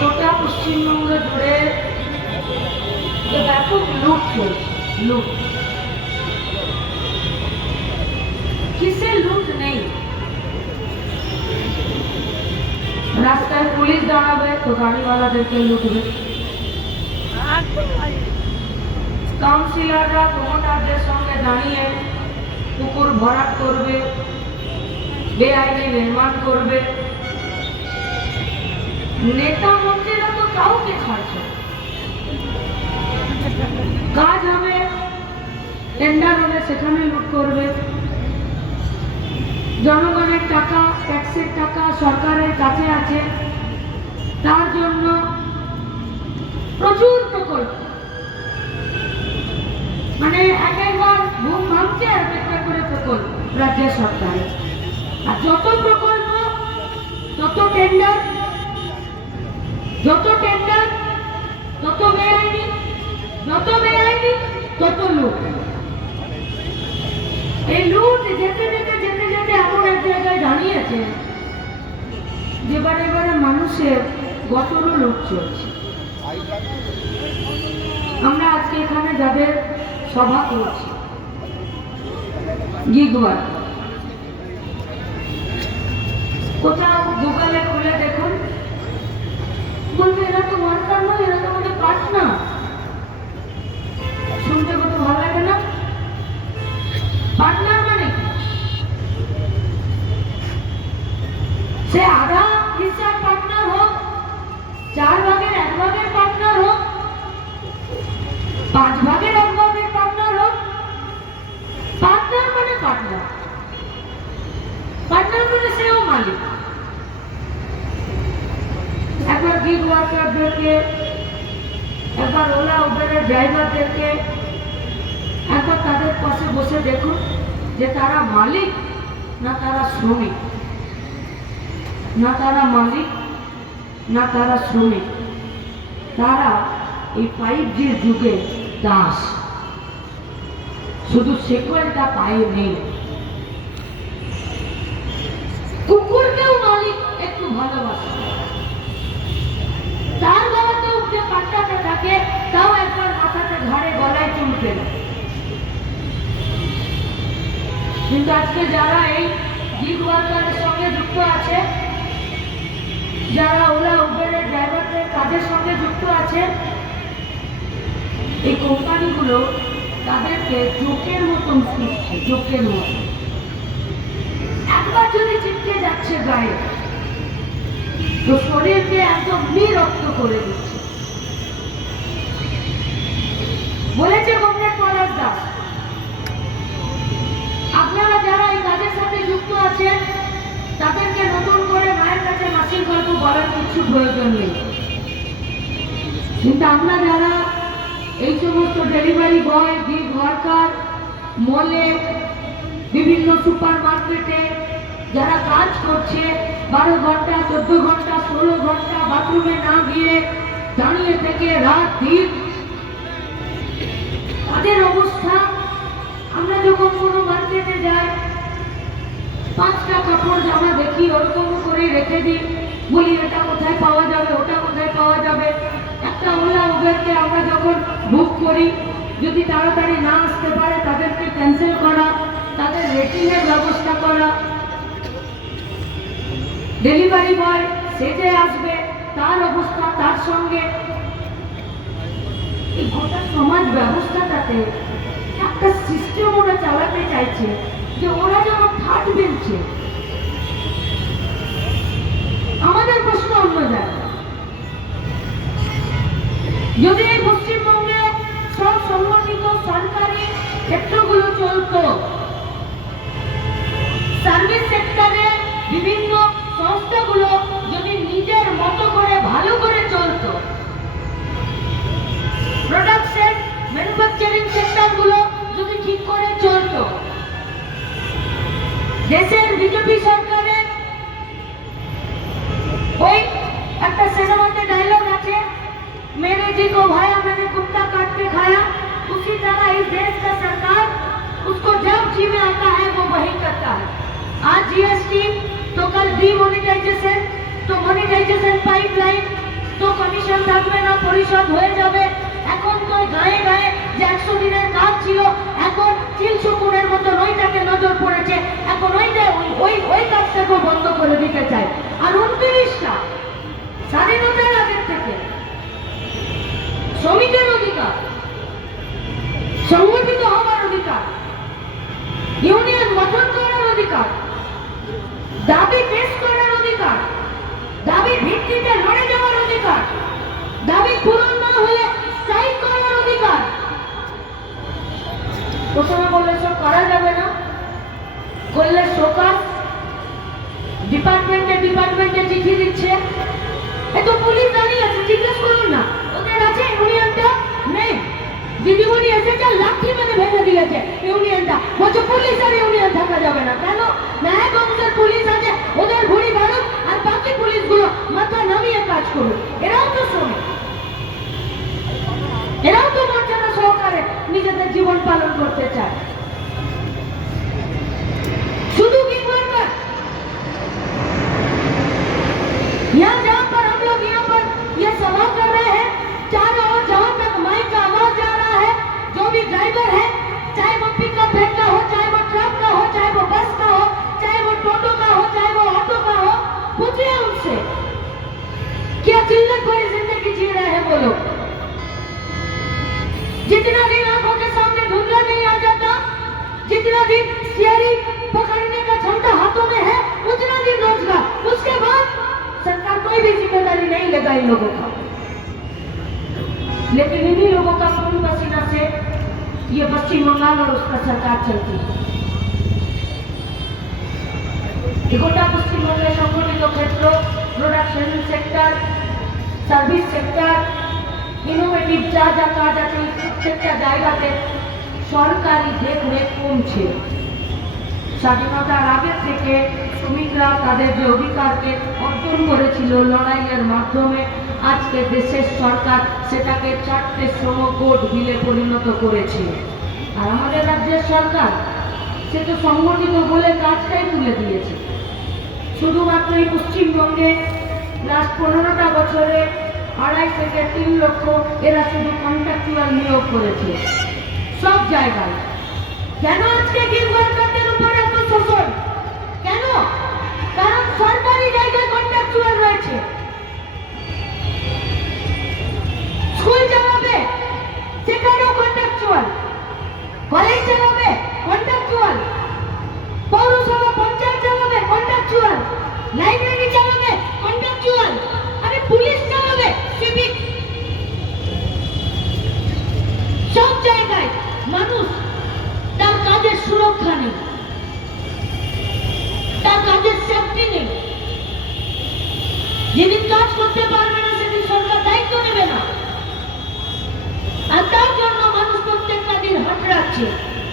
গোটা পশ্চিমবঙ্গ জুড়ে ব্যাপক লুট চলছে কিসে লুট নেই? রাস্তায় পুলিশ দাঁড়াবে, তো গাড়িওয়ালাদেরকে লুটবে। কাউন্সিলররা প্রমোটারদের সঙ্গে দাঁড়িয়ে পুকুর ভরাট করবে। বেআইনি নির্মাণ করবে। নেতা মন্ত্রীরা তো কাউকে ছাড়ছে কাজ হবে টেন্ডার হবে, সেখানে লুট করবে। জনগণের টাকা ট্যাক্সের টাকা সরকারের কাছে আছে। তার জন্য প্রচুর প্রকল্প। মানে এক একবার ঘুম ভাঙছে আর একটা করে প্রকল্প রাজ্য সরকারের। আর যত প্রকল্প তত টেন্ডার যত টেন্ডার তত বেআইনি, যত বেআইনি, তত লুট। এই লুট যেতে যেতে যেতে যেতে এমন এক জায়গায় দাঁড়িয়েছে, যেবার এবারে মানুষের গতরও লুট চলছে। আমরা আজকে এখানে যাদের সভা করছি গিগবার কোথাও গুগলে খুলে দেখুন। বলবে, এরা তো ওয়ার্কার নয়, এরা তো আমাদের পার্টনার শুনতে কত ভালো লাগে না? পার্টনার মানে সে আধা হিসাব পার্টনার হোক, চার ভাগের এক ভাগের পার্টনার হোক, পাঁচ ভাগের এক ভাগের পার্টনার হোক পার্টনার মানে পার্টনার পার্টনার মানে সেও একবার গিগ ওয়ার্কারদেরকে একবার ওলা উবেরের ড্রাইভারদেরকে, একবার তাদের পাশে বসে দেখুন যে তারা মালিক না তারা শ্রমিক। না তারা মালিক, না তারা শ্রমিক। তারা এই ফাইভ জির যুগে দাস। শুধু সেকুয়েলটা পায়ে নেই। কুকুরকেও মালিক একটু ভালোবাসে। তার গলাতে উঠে পাট্টাটা থাকে, তাও একবার মাথাতে ঘাড়ে গলায় চুলকে না কিন্তু আজকে যারা এই গিগ ওয়ার্কারের সঙ্গে যুক্ত আছে, যারা ওলা উবেরের ড্রাইভারদের কাজের সঙ্গে যুক্ত আছে, এই কোম্পানিগুলো তাদেরকে জোকের মতন খুঁজছে, জোকের মতন। একবার যদি গায়ে তো শরীরকে একদম নিরক্ত করে দিচ্ছে। বলেছে কমরেড পলাশ দাস আপনারা যারা এই কাজের সাথে যুক্ত আছেন, তাদেরকে নতুন করে মায়ের কাছে মাসির গল্প বলার কিছু প্রয়োজন নেই। কিন্তু আমরা যারা এই সমস্ত ডেলিভারি বয় গিগ ওয়ার্কার মলে, বিভিন্ন সুপার মার্কেটে যারা কাজ করছে, বারো ঘণ্টা, চোদ্দ ঘণ্টা, ষোলো ঘণ্টা বাথরুমে না গিয়ে দাঁড়িয়ে থেকে রাত দিন, তাদের অবস্থা, আমরা যখন কোনো মার্কেটে যাই, পাঁচটা কাপড় জামা দেখি, ওরকম করে রেখে দিই, বলি এটা কোথায় পাওয়া যাবে, ওটা কোথায় পাওয়া যাবে। একটা ওলা উবেরকে আমরা যখন বুক করি, যদি তাড়াতাড়ি না আসতে পারে, তাদেরকে ক্যান্সেল করা, তাদের রেটিংয়ের ব্যবস্থা করা ডেলিভারি বয় সে যে আসবে, তার অবস্থা, তার সঙ্গে। এই গোটা সমাজ ব্যবস্থাটাতে একটা সিস্টেম ওরা চালাতে চাইছে যে ওরা যেমন থার্ড বেঞ্চে আমাদের প্রশ্ন অন্য জায়গায়। যদি পশ্চিমবঙ্গে সব সংগঠিত সরকারি ক্ষেত্রগুলো চলতো সার্ভিস সেক্টরে जीएसटी तो कल ডিমনিটাইজেশন তো মনিটাইজেশন পাইপলাইন তো কমিশন থাকবে না পরিষদ হয়ে যাবে। এখন তো গায়ে গায়ে যে একশো দিনের কাজ ছিল, এখন তিনশো কোণের মতো ওইটাকে নজর পড়েছে। এখন ওইটা ওই ওই কাজটাকেও বন্ধ করে দিতে চায়। আর উনত্রিশটা, স্বাধীনতার এরাও তো শ্রমিক। এরাও তো মর্যাদা সহকারে নিজেদের জীবন পালন করতে চায়। जिम्मेदारी नहीं लेगा इन लोगों का लेकिन इन्हीं लोगों का खून पसीना से ये पश्चिम बंगाल और उसका सरकार चलती है ये गोटा পশ্চিমবঙ্গের সংগঠিত ক্ষেত্র production sector service sector innovative যা যা কাজ আছে এই প্রত্যেকটা জায়গাতে সরকারি দেখরেখ কমছে স্বাধীনতার আগে থেকে শ্রমিকরা তাদের যে অধিকারকে অর্জন করেছিল লড়াইয়ের মাধ্যমে, আজকে দেশের সরকার সেটাকে চারটে শ্রম কোড বিলে পরিণত করেছে। আর আমাদের রাজ্যের সরকার, সে তো সংগঠিত বলে কাজটাই তুলে দিয়েছে। শুধুমাত্র এই পশ্চিমবঙ্গে লাস্ট পনেরোটা বছরে আড়াই থেকে তিন লক্ষ এরা শুধু কন্ট্রাকচুয়াল নিয়োগ করেছে। সব জায়গায়। কেন আজকে গিগ ওয়ার্কারদের উপরে এত শোষণ? কারণ সরকারি জায়গায় কন্ট্রাকচুয়াল রয়েছে। স্কুল চালাবে সেখানেও কন্ট্রাকচুয়াল কলেজ চালাবে কন্ট্রাকচুয়াল পৌরসভা পঞ্চায়েত চালাবে কন্ট্রাকচুয়াল লাইব্রেরি চালাবে কন্ট্রাকচুয়াল আরে পুলিশ চালাবে সিভিক সব জায়গায় মানুষ তার কাজের সুরক্ষা নেই তার কাজের সেফটি নেই যেদিন কাজ করতে পারবে না সেদিন সরকার দায়িত্ব নেবে না। আর তার জন্য মানুষ প্রত্যেকটা দিন হাট দুটোই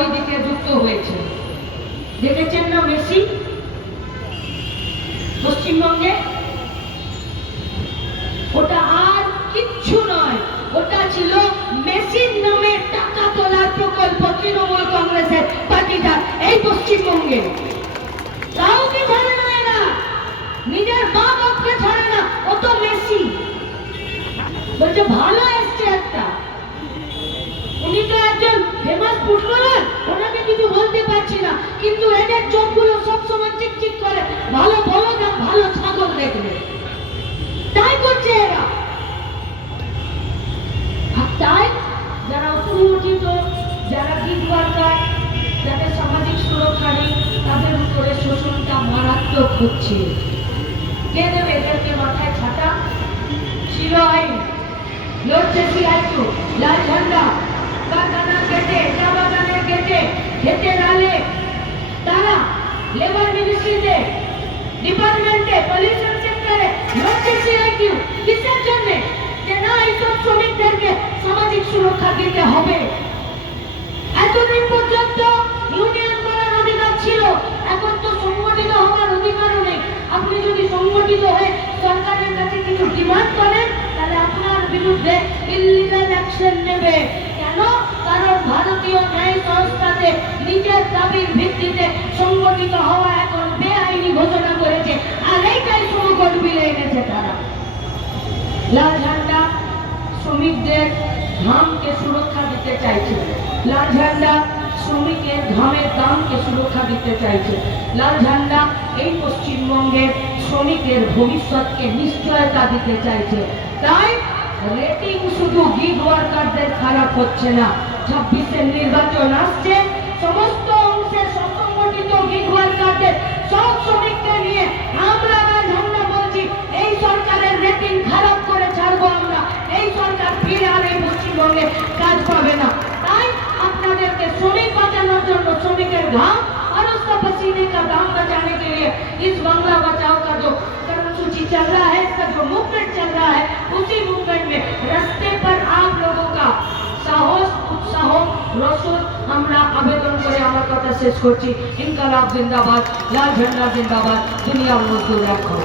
ওই দিকে যুক্ত হয়েছে। দেখেছেন না মেসি? পশ্চিমবঙ্গে? ওটা আর কিচ্ছু নয়। ওটা ছিল মেসির নামে টাকা তোলার প্রকল্প তৃণমূল কংগ্রেসের পার্টিটা এই পশ্চিমবঙ্গে। তাও কাউকে ছাড়ে না নিজের মা বাপকে ছাড়ে না ও তো মেসি বলছে ভালো এসছে একটা উনি তো একজন ফেমাস ফুটবলার ওনাকে কিছু বলতে পারছি না কিন্তু এদের চোখগুলো সবসময় চিকচিক করে ভালো বলদ আর ভালো ছাগল দেখলে তাই করছে এরা বাস্তব হচ্ছে। কে দেবে এদেরকে মাথায় ছাতা? ছিল আইন লড়ছে সিআইটু লাল ঝান্ডা। চা নালে। তারা লেবার মিনিস্ট্রিতে ডিপার্টমেন্টে পলিউশন সেক্টরে লড়ছে সিআইটু কিসের জন্য? যে না এইসব শ্রমিকদেরকে সামাজিক সুরক্ষা দিতে হবে। এতদিন পর্যন্ত ইউনিয়ন করার অধিকার ছিল এখন তো সংগঠিত হওয়ার অধিকারও নেই আপনি যদি সংগঠিত হয়ে সরকারের কাছে কিছু ডিমান্ড করেন তাহলে আপনার বিরুদ্ধে ইলিগাল অ্যাকশন নেবে। কেন? কারণ ভারতীয় ন্যায় সংস্থাতে নিজের দাবির ভিত্তিতে সংগঠিত হওয়া এখন বেআইনি ঘোষণা করেছে। আর এইটাই সমকট বিলে এনেছে তারা। লাল ঝান্ডা শ্রমিকদের সুরক্ষা দিতে চাইছে। লাল ঝান্ডা শ্রমিকের দামকে সুরক্ষা দিতে চাইছে। লাল ঝান্ডা এই পশ্চিমবঙ্গের শ্রমিকের ভবিষ্যৎকে নিশ্চয়তা দিতে চাইছে। তাই রেটিং শুধু গিগ ওয়ার্কারদের খারাপ হচ্ছে না ছাব্বিশের নির্বাচন আসছে সমস্ত অংশের সসংগঠিত গিগ ওয়ার্কারদের সব শ্রমিককে নিয়ে আমরা আবার ঝান্ডা বলছি এই সরকারের রেটিং খারাপ করে ছাড়বো আমরা এই সরকার ফিরে আর এই পশ্চিমবঙ্গে কাজ পাবে না তাই আপনাদেরকে শ্রমিক বাঁচানোর জন্য শ্রমিকের ঘাম और उसका पसीने का दाम बचाने के लिए इस बांग्ला बचाओ का जो कर्मसूची चल रहा है इसका जो मूवमेंट चल रहा है उसी मूवमेंट में रास्ते पर आप लोगों का সাহস উৎসাহ রসদ আমরা আবেদন করে আমার কথা শেষ করছি ইনকালাব জিন্দাবাদ লাল ঝন্ডা জিন্দাবাদ দুনিয়া মজদুর রাখো